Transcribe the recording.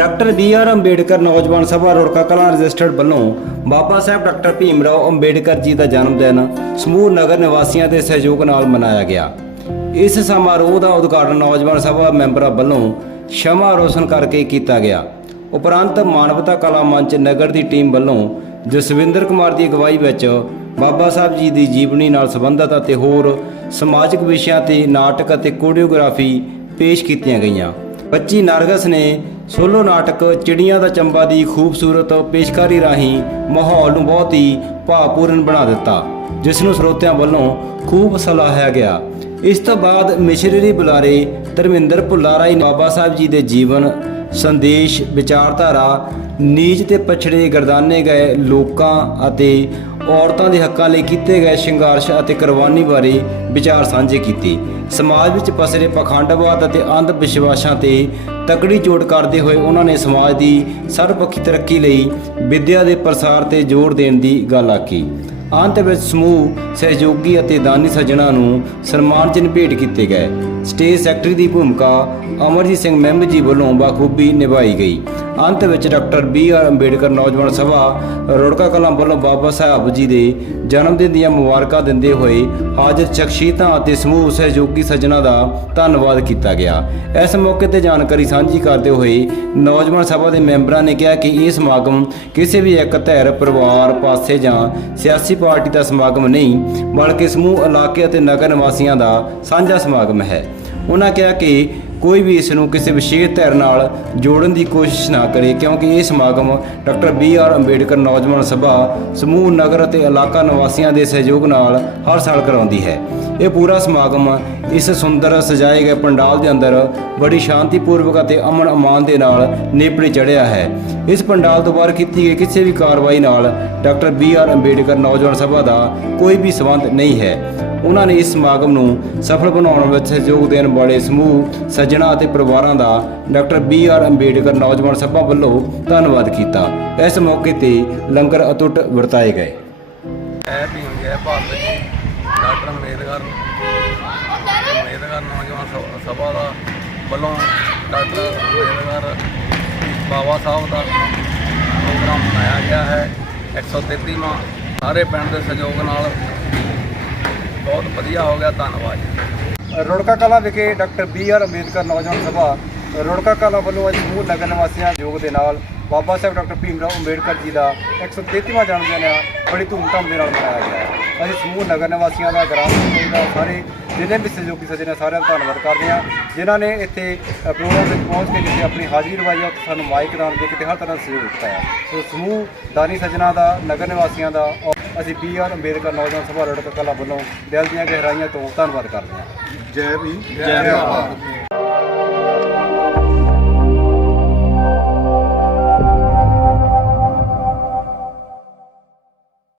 Doctor B R Ambedkar ਨੌਜਵਾਨ ਸਭਾ Rurka Kalan registered ਵੱਲੋਂ Baba Sahib doctor Bhim Rao Ambedkar ji ਦਾ ਜਨਮ ਦਿਨ ਸਮੂਹ ਨਗਰ ਨਿਵਾਸੀਆਂ ਦੇ ਸਹਿਯੋਗ ਨਾਲ ਮਨਾਇਆ ਗਿਆ। ਇਸ ਸਮਾਰੋਹ ਦਾ ਉਦਘਾਟਨ ਨੌਜਵਾਨ ਸਭਾ ਮੈਂਬਰਾਂ ਵੱਲੋਂ ਸ਼ਮਾ ਰੋਸ਼ਨ ਕਰਕੇ ਕੀਤਾ ਗਿਆ। ਉਪਰੰਤ ਮਾਨਵਤਾ ਕਲਾ ਮੰਚ ਨਗਰ ਦੀ ਟੀਮ ਵੱਲੋਂ ਜਸਵਿੰਦਰ ਕੁਮਾਰ ਦੀ ਅਗਵਾਈ ਵਿੱਚ ਬਾਬਾ ਸਾਹਿਬ ਜੀ ਦੀ ਜੀਵਨੀ ਨਾਲ ਸੰਬੰਧਿਤ ਅਤੇ ਹੋਰ ਸਮਾਜਿਕ ਵਿਸ਼ਿਆਂ ਤੇ ਨਾਟਕ ਅਤੇ ਕੋਰੀਓਗ੍ਰਾਫੀ ਪੇਸ਼ ਕੀਤੀਆਂ ਗਈਆਂ। ਬੱਚੀ ਨਾਰਗਸ ਨੇ ਸੋਲੋ ਨਾਟਕ ਚਿੜੀਆਂ ਦਾ ਚੰਬਾ ਦੀ ਖੂਬਸੂਰਤ ਪੇਸ਼ਕਾਰੀ ਰਾਹੀਂ ਮਾਹੌਲ ਨੂੰ ਬਹੁਤ ਹੀ ਭਾਵਪੂਰਨ ਬਣਾ ਦਿੱਤਾ, ਜਿਸ ਨੂੰ ਸਰੋਤਿਆਂ ਵੱਲੋਂ ਖੂਬ ਸਲਾਹਿਆ ਗਿਆ। ਇਸ ਤੋਂ ਬਾਅਦ ਮਿਸ਼ਨਰੀ ਬੁਲਾਰੇ ਧਰਮਿੰਦਰ ਭੁੱਲਾਰਾ ਜੀ, ਬਾਬਾ ਸਾਹਿਬ ਜੀ ਦੇ ਜੀਵਨ ਸੰਦੇਸ਼, ਵਿਚਾਰਧਾਰਾ, ਨੀਚ ਤੇ ਪਛੜੇ ਗਰਦਾਨੇ ਗਏ ਲੋਕਾਂ ਅਤੇ ਔਰਤਾਂ ਦੇ ਹੱਕਾਂ ਲਈ ਕੀਤੇ ਗਏ ਸੰਘਰਸ਼ ਅਤੇ ਕੁਰਬਾਨੀ ਬਾਰੇ ਵਿਚਾਰ ਸਾਂਝੇ ਕੀਤੇ। ਸਮਾਜ ਵਿੱਚ ਪਸਰੇ ਪਖੰਡਵਾਦ ਅਤੇ ਅੰਧ ਵਿਸ਼ਵਾਸਾਂ ਤੇ ਤਕੜੀ ਚੋਟ ਕਰਦੇ ਹੋਏ ਉਹਨਾਂ ਨੇ ਸਮਾਜ ਦੀ ਸਰਬਪੱਖੀ ਤਰੱਕੀ ਲਈ ਵਿੱਦਿਆ ਦੇ ਪ੍ਰਸਾਰ ਤੇ ਜ਼ੋਰ ਦੇਣ ਦੀ ਗੱਲ ਆਖੀ। ਅੰਤ ਵਿੱਚ ਸਮੂਹ, ਸਹਿਯੋਗੀ ਅਤੇ ਦਾਨੀ ਸੱਜਣਾ ਨੂੰ ਸਨਮਾਨ ਚਿੰਨ੍ਹ ਭੇਟ ਕੀਤੇ ਗਏ। ਸਟੇਜ ਸੈਕਟਰੀ ਦੀ ਭੂਮਿਕਾ ਅਮਰਜੀਤ ਸਿੰਘ ਮੈਂਬ ਜੀ ਵੱਲੋਂ ਬਾਖੂਬੀ ਨਿਭਾਈ ਗਈ। ਅੰਤ ਵਿੱਚ ਡਾਕਟਰ ਬੀ ਆਰ ਅੰਬੇਡਕਰ ਨੌਜਵਾਨ ਸਭਾ ਰੋੜਕਾ ਕਲਾਂ ਵੱਲੋਂ ਬਾਬਾ ਸਾਹਿਬ ਜੀ ਦੇ ਜਨਮ ਦਿਨ ਦੀਆਂ ਮੁਬਾਰਕਾਂ ਦਿੰਦੇ ਹੋਏ ਹਾਜ਼ਰ ਸ਼ਖਸੀਅਤਾਂ ਅਤੇ ਸਮੂਹ ਸਹਿਯੋਗੀ ਸੱਜਣਾ ਦਾ ਧੰਨਵਾਦ ਕੀਤਾ ਗਿਆ। ਇਸ ਮੌਕੇ ਤੇ ਜਾਣਕਾਰੀ ਸਾਂਝੀ ਕਰਦੇ ਹੋਏ ਨੌਜਵਾਨ ਸਭਾ ਦੇ ਮੈਂਬਰਾਂ ਨੇ ਕਿਹਾ ਕਿ ਇਹ ਸਮਾਗਮ ਕਿਸੇ ਵੀ ਇੱਕ ਧਿਰ, ਪਰਿਵਾਰ, ਪਾਸੇ ਜਾਂ ਸਿਆਸੀ ਪਾਰਟੀ ਦਾ ਸਮਾਗਮ ਨਹੀਂ, ਬਲਕਿ ਸਮੂਹ, ਇਲਾਕੇ ਅਤੇ ਨਗਰ ਨਿਵਾਸੀਆਂ ਦਾ ਸਾਂਝਾ ਸਮਾਗਮ ਹੈ। ਉਹਨਾਂ ਕਿਹਾ ਕਿ ਕੋਈ ਵੀ ਇਸ ਨੂੰ ਕਿਸੇ ਵਿਸ਼ੇਸ਼ ਧਿਰ ਨਾਲ ਜੋੜਨ ਦੀ ਕੋਸ਼ਿਸ਼ ਨਾ ਕਰੇ, ਕਿਉਂਕਿ ਇਹ ਸਮਾਗਮ ਡਾਕਟਰ ਬੀ ਆਰ ਅੰਬੇਡਕਰ ਨੌਜਵਾਨ ਸਭਾ, ਸਮੂਹ, ਨਗਰ ਅਤੇ ਇਲਾਕਾ ਨਿਵਾਸੀਆਂ ਦੇ ਸਹਿਯੋਗ ਨਾਲ ਹਰ ਸਾਲ ਕਰਾਉਂਦੀ ਹੈ। ਇਹ ਪੂਰਾ ਸਮਾਗਮ ਇਸ ਸੁੰਦਰ ਸਜਾਏ ਗਏ ਪੰਡਾਲ ਦੇ ਅੰਦਰ ਬੜੀ ਸ਼ਾਂਤੀਪੂਰਵਕ ਅਤੇ ਅਮਨ ਅਮਾਨ ਦੇ ਨਾਲ ਨੇਪਰੇ ਚੜ੍ਹਿਆ ਹੈ। ਇਸ ਪੰਡਾਲ ਤੋਂ ਬਾਹਰ ਕੀਤੀ ਗਈ ਕਿਸੇ ਵੀ ਕਾਰਵਾਈ ਨਾਲ ਡਾਕਟਰ ਬੀ ਆਰ ਅੰਬੇਡਕਰ ਨੌਜਵਾਨ ਸਭਾ ਦਾ ਕੋਈ ਵੀ ਸੰਬੰਧ ਨਹੀਂ ਹੈ। ਉਹਨਾਂ ਨੇ ਇਸ ਸਮਾਗਮ ਨੂੰ ਸਫਲ ਬਣਾਉਣ ਵਿੱਚ ਸਹਿਯੋਗ ਦੇਣ ਵਾਲੇ ਸਮੂਹ ਸੱਜਣਾ ਅਤੇ ਪਰਿਵਾਰਾਂ ਦਾ ਡਾਕਟਰ ਬੀ ਆਰ ਅੰਬੇਡਕਰ ਨੌਜਵਾਨ ਸਭਾ ਵੱਲੋਂ ਧੰਨਵਾਦ ਕੀਤਾ। ਇਸ ਮੌਕੇ ਤੇ ਲੰਗਰ ਅਤੁੱਟ ਵਰਤਾਏ ਗਏ। ਹੈ ਭੀਮ ਜੈ ਭਾਰਤ ਜੀ, ਡਾਕਟਰ ਅੰਬੇਦਕਰ ਅੰਬੇਦਕਰ ਨੌਜਵਾਨ ਸ- ਸਭਾ ਦਾ ਵੱਲੋਂ ਡਾਕਟਰ ਅੰਬੇਦਕਰ ਬਾਬਾ ਸਾਹਿਬ ਦਾ ਪ੍ਰੋਗਰਾਮ ਮਨਾਇਆ ਗਿਆ ਹੈ। 133ਵਾਂ ਸਾਰੇ ਪਿੰਡ ਦੇ ਸਹਿਯੋਗ ਨਾਲ ਬਹੁਤ ਵਧੀਆ ਹੋ ਗਿਆ, ਧੰਨਵਾਦ ਜੀ। ਰੁੜਕਾ ਕਲਾ ਵਿਖੇ ਡਾਕਟਰ ਬੀ ਆਰ ਅੰਬੇਦਕਰ ਨੌਜਵਾਨ ਸਭਾ, ਰੁੜਕਾ ਕਲਾ ਵੱਲੋਂ ਅੱਜ ਸਮੂਹ ਨਗਰ ਨਿਵਾਸੀਆਂ ਯੋਗ ਦੇ ਨਾਲ ਬਾਬਾ ਸਾਹਿਬ ਡਾਕਟਰ ਭੀਮ ਰਾਓ ਅੰਬੇਦਕਰ ਜੀ ਦਾ 133ਵਾਂ ਜਨਮ ਦਿਨ ਬੜੀ ਧੂਮਧਾਮ ਦੇ ਨਾਲ ਮਨਾਇਆ ਗਿਆ ਹੈ। ਅਸੀਂ ਸਮੂਹ ਨਗਰ ਨਿਵਾਸੀਆਂ ਦਾ, ਗ੍ਰਾਮ ਪੰਚਾਇਤ ਦਾ, ਸਾਰੇ ਜਿੰਨੇ ਵੀ ਸਹਿਯੋਗੀ ਸੱਜਣ ਆ, ਸਾਰਿਆਂ ਦਾ ਧੰਨਵਾਦ ਕਰਦੇ ਹਾਂ। ਜਿਨ੍ਹਾਂ ਨੇ ਇੱਥੇ ਪ੍ਰੋਗਰਾਮ ਵਿੱਚ ਪਹੁੰਚ ਕੇ ਜਿੱਥੇ ਆਪਣੀ ਹਾਜ਼ਰੀ ਲਵਾਈ ਆ, ਉੱਥੇ ਸਾਨੂੰ ਮਾਈਕ ਦਾਨ ਦੇ ਕਿਤੇ ਹਰ ਤਰ੍ਹਾਂ ਦਾ ਸਹਿਯੋਗ ਦਿੱਤਾ ਹੈ। ਸੋ ਸਮੂਹ ਦਾਨੀ ਸੱਜਣਾ ਦਾ, ਨਗਰ ਨਿਵਾਸੀਆਂ ਦਾ ਔਰ ਅਸੀਂ ਬੀ ਆਰ ਅੰਬੇਦਕਰ ਨੌਜਵਾਨ ਸਭਾ ਰੁੜਕਾ ਕਲਾ ਵੱਲੋਂ ਦਿਲ ਦੀਆਂ ਗਹਿਰਾਈਆਂ ਤੋਂ ਧੰਨਵਾਦ ਕਰਦੇ ਹਾਂ। ਜੈ ਭੀਮ। ਜੈ ਭਾਰਤ